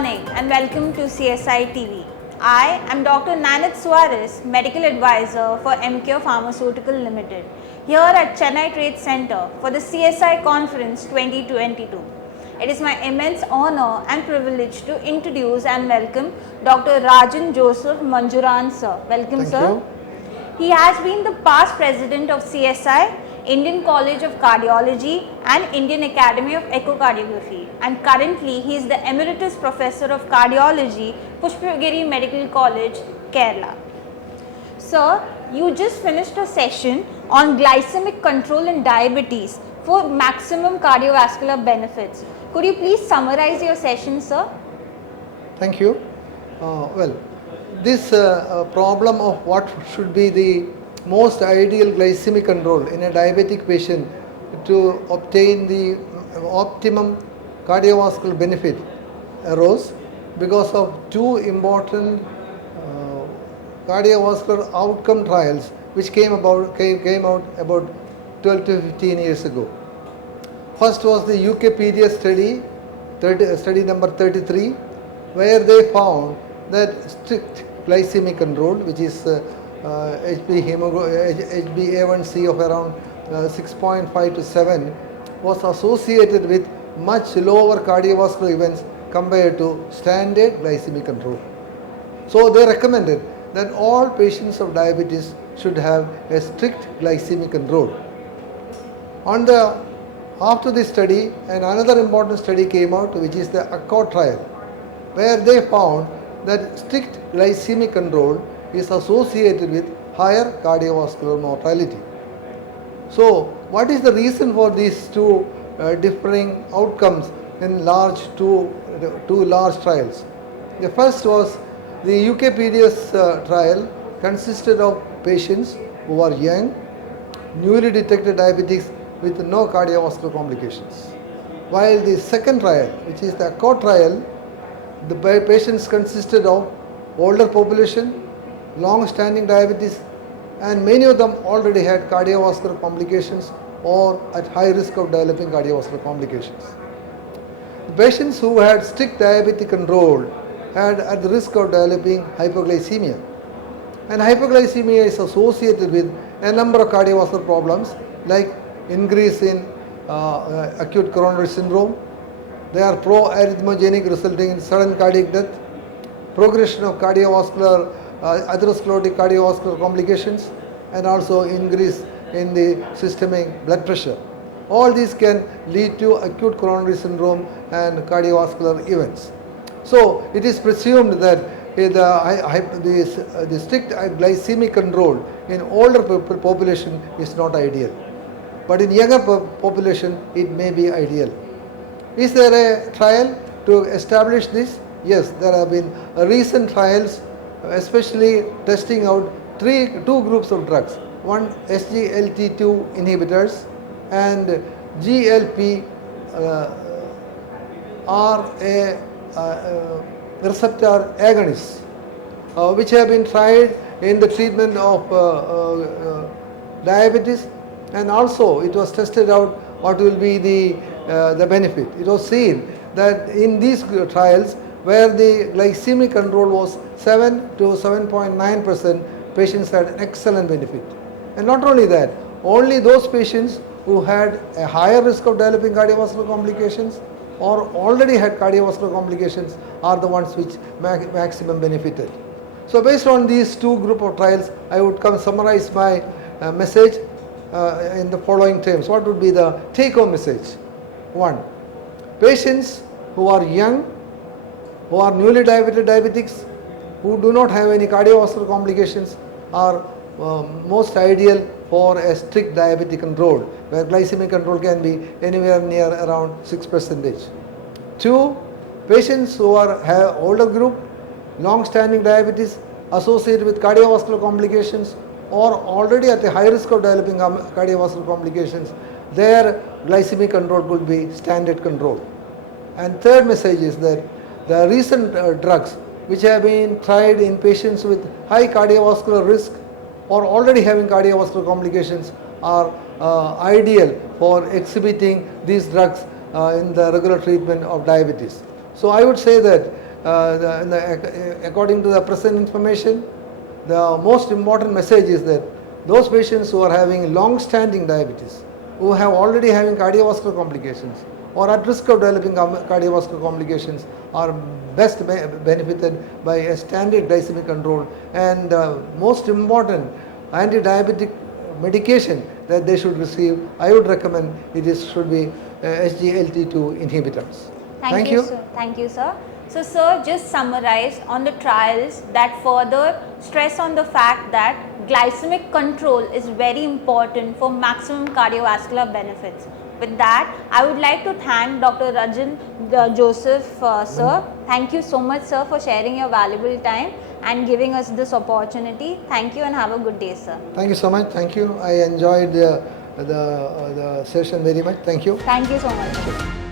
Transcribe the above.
morning and welcome to CSI TV. I am Dr. Nanit Suarez, Medical Advisor for EMCURE Pharmaceutical Limited, here at Chennai Trade Center for the CSI Conference 2022. It is my immense honor and privilege to introduce and welcome Dr. Rajan Joseph Manjuran sir. Welcome Thank sir. you. He has been the past president of CSI, Indian College of Cardiology and Indian Academy of Echocardiography, and currently he is the Emeritus Professor of Cardiology, Pushpagiri Medical College, Kerala. Sir, you just finished a session on glycemic control in diabetes for maximum cardiovascular benefits. Could you please summarize your session, sir? Thank you. This problem of what should be the most ideal glycemic control in a diabetic patient to obtain the optimum cardiovascular benefit arose because of two important cardiovascular outcome trials which came out about 12 to 15 years ago. First was the UK PDS study, study number 33, where they found that strict glycemic control, which is HbA1c of around 6.5 to 7, was associated with much lower cardiovascular events compared to standard glycemic control. So they recommended that all patients of diabetes should have a strict glycemic control. After this study, another important study came out, which is the ACCORD trial, where they found that strict glycemic control is associated with higher cardiovascular mortality. So, what is the reason for these two differing outcomes in two large trials? The first was the UK PDS trial consisted of patients who are young, newly detected diabetics with no cardiovascular complications. While the second trial, which is the ACCORD trial, the patients consisted of older population, long-standing diabetes, and many of them already had cardiovascular complications or at high risk of developing cardiovascular complications. The patients who had strict diabetic control had at the risk of developing hypoglycemia. And hypoglycemia is associated with a number of cardiovascular problems like increase in acute coronary syndrome. They are pro-arrhythmogenic, resulting in sudden cardiac death, progression of cardiovascular atherosclerotic cardiovascular complications, and also increase in the systemic blood pressure. All these can lead to acute coronary syndrome and cardiovascular events. So it is presumed that the strict glycemic control in older population is not ideal, but in younger population it may be ideal. Is there a trial to establish this? Yes, there have been recent trials, especially testing out two groups of drugs. One, SGLT2 inhibitors and GLP RA receptor agonists, which have been tried in the treatment of diabetes, and also it was tested out what will be the benefit. It was seen that in these trials, where the glycemic control was 7 to 7.9%, patients had an excellent benefit. And not only that, only those patients who had a higher risk of developing cardiovascular complications or already had cardiovascular complications are the ones which maximum benefited. So based on these two group of trials, I would summarize my message in the following terms. What would be the take-home message? 1. Patients who are young, who are newly diabetics, who do not have any cardiovascular complications are most ideal for a strict diabetic control, where glycemic control can be anywhere near around 6%. 2. Patients who have older group, long-standing diabetes associated with cardiovascular complications or already at a high risk of developing cardiovascular complications, their glycemic control could be standard control. And third message is that the recent drugs which have been tried in patients with high cardiovascular risk or already having cardiovascular complications are ideal for exhibiting these drugs in the regular treatment of diabetes. So I would say that according to the present information, the most important message is that those patients who are having long-standing diabetes, who have already having cardiovascular complications or at risk of developing cardiovascular complications, are best benefited by a standard glycemic control, and most important anti-diabetic medication that they should receive, I would recommend should be SGLT2 inhibitors. Thank you, sir. Thank you, sir. So, sir, just summarize on the trials that further stress on the fact that glycemic control is very important for maximum cardiovascular benefits. With that, I would like to thank Dr. Rajan Joseph, sir. Thank you so much, sir, for sharing your valuable time and giving us this opportunity. Thank you and have a good day, sir. Thank you so much. Thank you. I enjoyed the session very much. Thank you. Thank you so much.